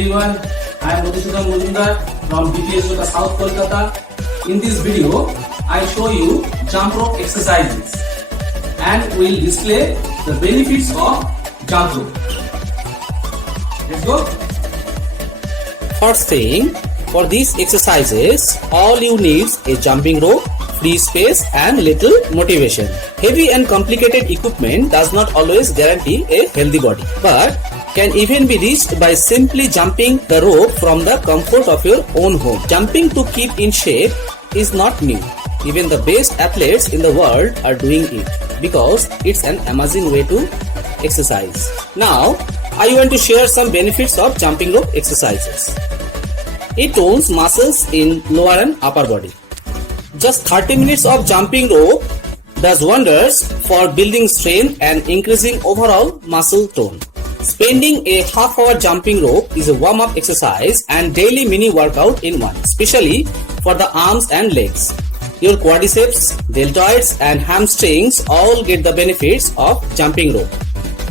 everyone, I am Madhusudan Mujumdar from BPS Yoga South Kolkata. In this video, I show you jump rope exercises and will display the benefits of jump rope. Let's go. First thing, for these exercises, all you need is a jumping rope, free space and little motivation. Heavy and complicated equipment does not always guarantee a healthy body, but can even be reached by simply jumping the rope from the comfort of your own home. Jumping to keep in shape is not new. Even the best athletes in the world are doing it because it's an amazing way to exercise. Now, I want to share some benefits of jumping rope exercises. It tones muscles in lower and upper body. Just 30 minutes of jumping rope does wonders for building strength and increasing overall muscle tone. Spending a half-hour jumping rope is a warm-up exercise and daily mini workout in one, especially for the arms and legs. Your quadriceps, deltoids and hamstrings all get the benefits of jumping rope.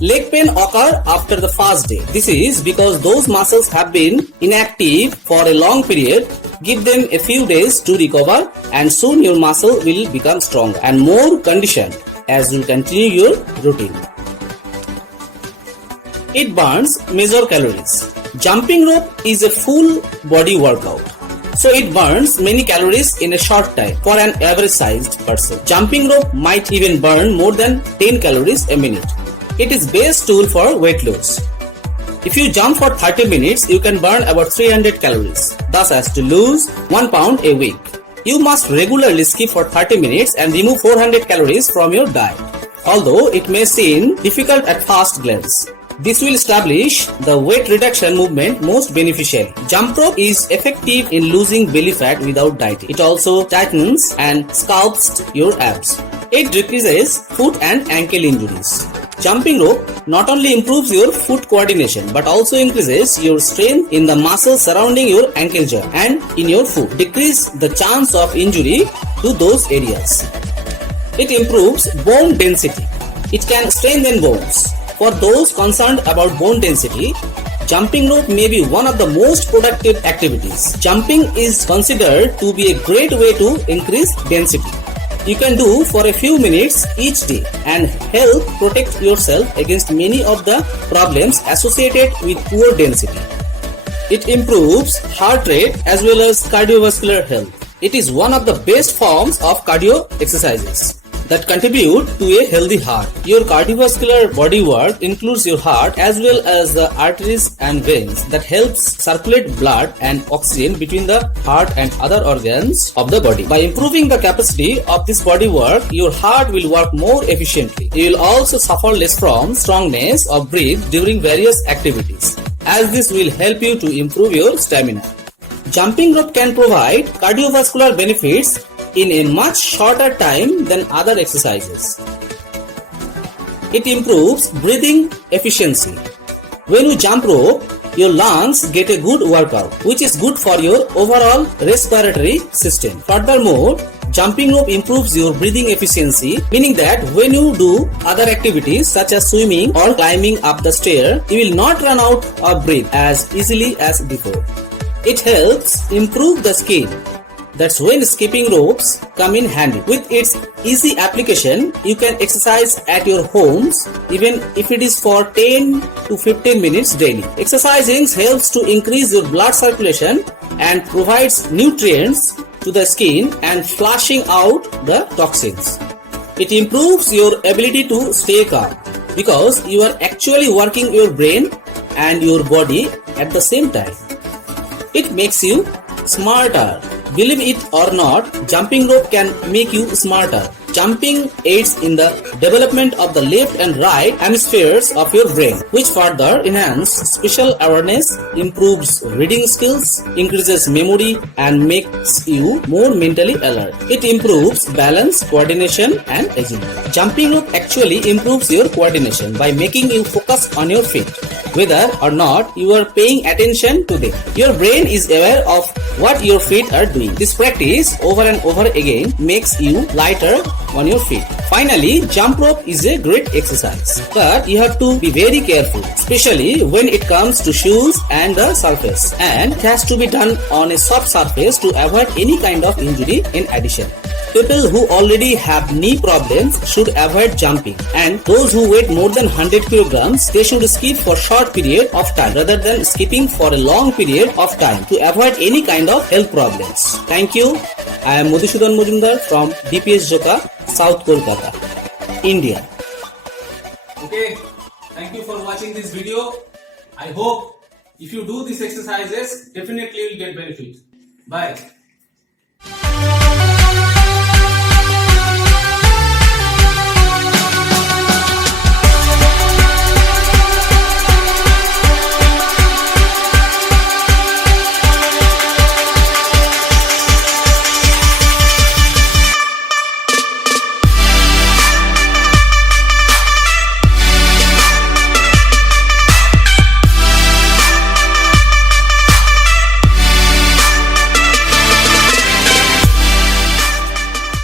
Leg pain occur after the first day. This is because those muscles have been inactive for a long period. Give them a few days to recover and soon your muscle will become stronger and more conditioned as you continue your routine. It burns major calories. Jumping rope is a full body workout, so it burns many calories in a short time for an average sized person. Jumping rope might even burn more than 10 calories a minute. It is best tool for weight loss. If you jump for 30 minutes, you can burn about 300 calories, thus as to lose 1 pound a week. You must regularly skip for 30 minutes and remove 400 calories from your diet, although it may seem difficult at first glance. This will establish the weight reduction movement most beneficial. Jump rope is effective in losing belly fat without dieting. It also tightens and sculpts your abs. It decreases foot and ankle injuries. Jumping rope not only improves your foot coordination but also increases your strength in the muscles surrounding your ankle joint and in your foot. Decrease the chance of injury to those areas. It improves bone density. It can strengthen bones. For those concerned about bone density, jumping rope may be one of the most productive activities. Jumping is considered to be a great way to increase density. You can do for a few minutes each day and help protect yourself against many of the problems associated with poor density. It improves heart rate as well as cardiovascular health. It is one of the best forms of cardio exercises that contribute to a healthy heart. Your cardiovascular body work includes your heart as well as the arteries and veins that helps circulate blood and oxygen between the heart and other organs of the body. By improving the capacity of this body work, your heart will work more efficiently. You will also suffer less from strongness of breath during various activities, as this will help you to improve your stamina. Jumping rope can provide cardiovascular benefits in a much shorter time than other exercises. It improves breathing efficiency. When you jump rope, your lungs get a good workout, which is good for your overall respiratory system. Furthermore, jumping rope improves your breathing efficiency, meaning that when you do other activities such as swimming or climbing up the stair, you will not run out of breath as easily as before. It helps improve the skin. That's when skipping ropes come in handy. With its easy application, you can exercise at your homes even if it is for 10 to 15 minutes daily. Exercising helps to increase your blood circulation and provides nutrients to the skin and flushing out the toxins. It improves your ability to stay calm because you are actually working your brain and your body at the same time. It makes you smarter. Believe it or not, jumping rope can make you smarter. Jumping aids in the development of the left and right hemispheres of your brain, which further enhance spatial awareness, improves reading skills, increases memory, and makes you more mentally alert. It improves balance, coordination, and agility. Jumping rope actually improves your coordination by making you focus on your feet, whether or not you are paying attention to them. Your brain is aware of what your feet are doing. This practice over and over again makes you lighter on your feet. Finally, jump rope is a great exercise, but you have to be very careful, especially when it comes to shoes and the surface, and it has to be done on a soft surface to avoid any kind of injury in addition. People who already have knee problems should avoid jumping, and those who weigh more than 100 kilograms, they should skip for short period of time rather than skipping for a long period of time to avoid any kind of health problems. Thank you. I am Madhusudan Majumdar from DPS Joka, South Kolkata, India. Okay, thank you for watching this video. I hope if you do these exercises, definitely you will get benefit. Bye.